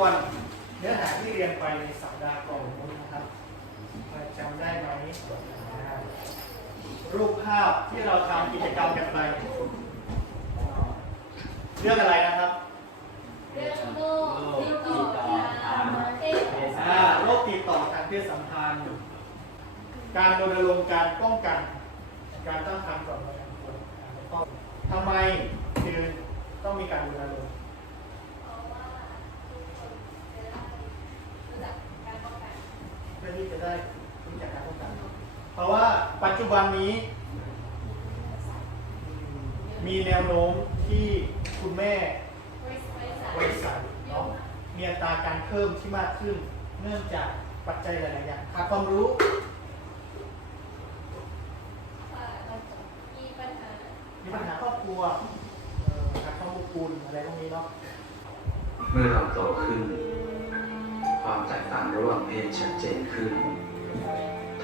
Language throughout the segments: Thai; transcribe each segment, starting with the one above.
วนเนื้อหาที่เรียนไปในสัปดาห์ก่อนนะครับจำได้ไหมรูปภาพที่เราทำกิจกรรมกันไปเรื่องอะไรนะครับเรื่องโรคติดต่อทางเพศโรคติดต่อทางเพศสัมพันธ์ การรณรงค์การป้องกัน การตั้งครรภ์ก่อนวัยอันควทำไมถึงต้องมีการรณรงค์ ได้รู้จักการป้องกัน เพราะว่าปัจจุบันนี้ มีแนวโน้มที่คุณแม่ไว้ไว้ใส่ไว้ใส่เนาะมีอัตราการเพิ่มที่มากขึ้น เนื่องจากปัจจัยหลายๆอย่างขาดความรู้ค่ะเราจะมีปัญหามีปัญหาครอบครัวเอ่อขาดความอบอุ่นอะไรพวกนี้เนาะเมื่อเราโตขึ้น ความแตกต่างระหว่างเพศชัดเจนขึ้น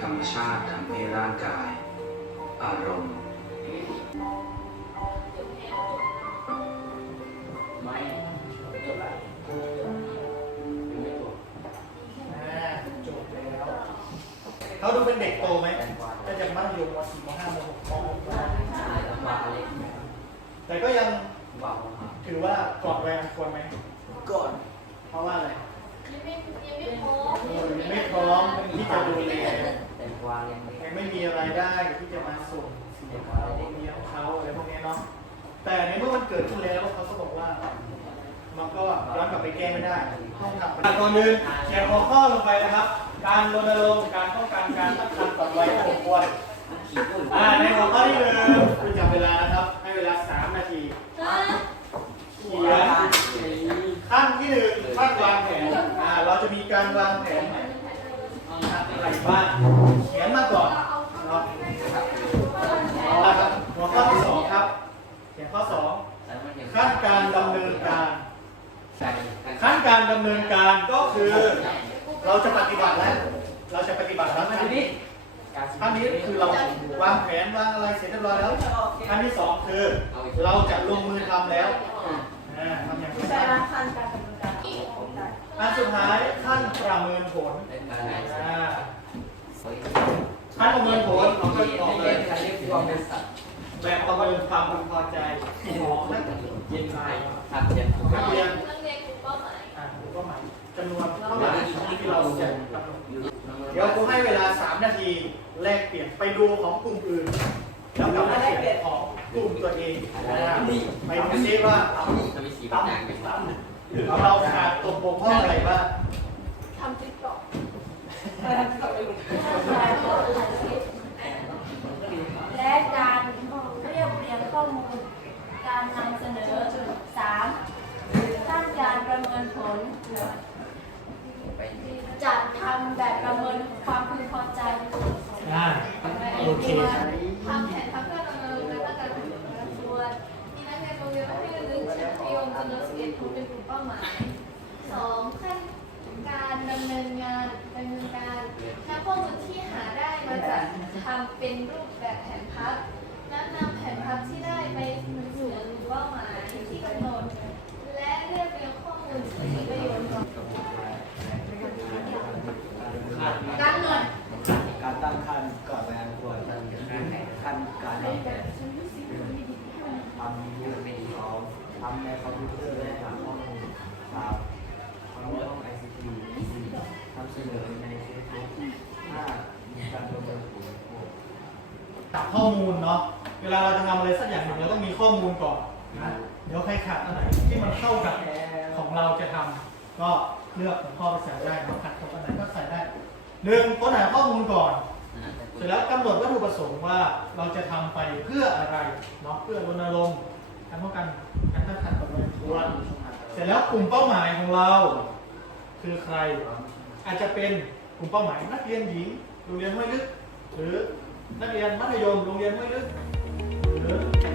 ธรรมชาติทำให้ร่างกาย อารมณ์ไม่จบลยไม่จบแล้วเขาดูเป็นเด็กโตไหมก็จะมัธยมม .4 ม .5 ม .6 ม .6 ลำบากอะไร แต่ก็ยัง ลำบากมาก ถือว่าก่อนวัยอันควรไหม ก่อน เพราะว่าอะไร ยังไม่ยังไม่พร้อม เออยังไม่พร้อมที่จะดูแล แต่กวายังไม่ ยังไม่มีรายได้ ที่จะมาส่งเสียเขาเลี้ยงเขาอะไรพวกนี้เนาะแต่ในเมื่อมันเกิดขึ้นแล้วเขาก็บอกว่า มันก็ย้อนกลับไปแก้ไม่ได้ต้องทำก่อนอื่นเขียนหัวข้อลงไปนะครับ การรณรงค์การป้องกันการตั้งครรภ์ก่อนวัยอันควรขี่รุ่นในหัวข้อที่หนึ่งคุณจับเวลานะครับ ให้เวลา 3 นาทีเขียนขั้นที่หนึ่งขั้นวางแผนเราจะมีการวางแผนอะไรบ้างเขียน นินการก็คือเราจะปฏิบัติแล้ว เราจะปฏิบัติแล้วขั้นนี้ขั้นนี้คือเราวางแผนวางอะไรเสร็จเรียบร้อยแล้วขั้นที่สองคือเราจะลงมือทำแล้วอ่าทำอย่างไรแต่บ้างละขั้นการดำเนินการของการอันสุดท้ายขั้นประเมินผลอ่าขั้นประเมินผลของเป็นของเลยแบบประเมินความพึงพอใจของนักเย็นไปครับเย็นนักเรียน กเรียนกลุ่มเป้าหมายอ่าหรือว่าหมายจำนวนเท่าไหร่ที่เราจะกำหนดเดี๋ยวผมให้เวลา 3 นาทีแลกเปลี่ยนไปดูของกลุ่มอื่นแล้วกลับมาแลกเปลี่ยนของกลุ่มตัวเองอ่าไปดูซิว่าจะมีสีบางอย่าเป็นตั้มเราขาดตกบกพร่องอะไรบ้างทำติ๊กต็อกและการเรียบเรียงข้อมูล การนำเสนอสามขั้นการประเมินผล จัดทำแบบประเมิน ความพึงพอใจอ่าโอเคทำแผนพักเพื่อดำเนินและการผลการตรวจมีนักเรียนโรงเรียนมัธยมหนึ่งชั้นมัธยมจำนวนสิบเอ็ดคนเป็นกลุ่มเป้าหมายสองขั้นการดำเนินงานดำเนินการนำข้อมูลที่หาได้มาจากทำเป็นรูปแบบแผนพับและนำแผนพับที่ได้ไปสู่กลุ่มเป้าหมายที่กำหนด และเรียบเรียงข้อมูลที่มีประโยชน์ต่อการหนวด การตั้งคันก่อนวัยอันควรขั้นการวางแผนทำยูทูบสองทำในคอมพิวเตอร์และหาข้อมูลสามทำในห้องไอซีทีสี่ทำเส นอในเฟซบุ๊กห้ามีการประเมินผลจากข้อมูลเนาะ เวลาเราจะทำอะไรสักอย่างหนึ่งเราต้องมีข้อมูลก่อนนะ เดี๋ยวใครขาดอันไหนที่มันเข้ากับของเราจะทำก็เลือกของข้อไปใส่ได้นะขัดกับอันไหนก็ใส่ได้หนึ่งค้นหาข้อมูลก่อน เสร็จแล้วกำหนดวัตถุประสงค์ว่าเราจะทำไปเพื่ออะไรเนาะเพื่อรณรงค์การป้องกันการตั้งครรภ์กับวัยควรเสร็จแล้วกลุ่มเป้าหมายของเรา คือใคร อาจจะเป็นกลุ่มเป้าหมายนักเรียนหญิงโรงเรียนห้วยลึก หรือนักเรียนมัธยมโรงเรียนห้วยลึกหรือ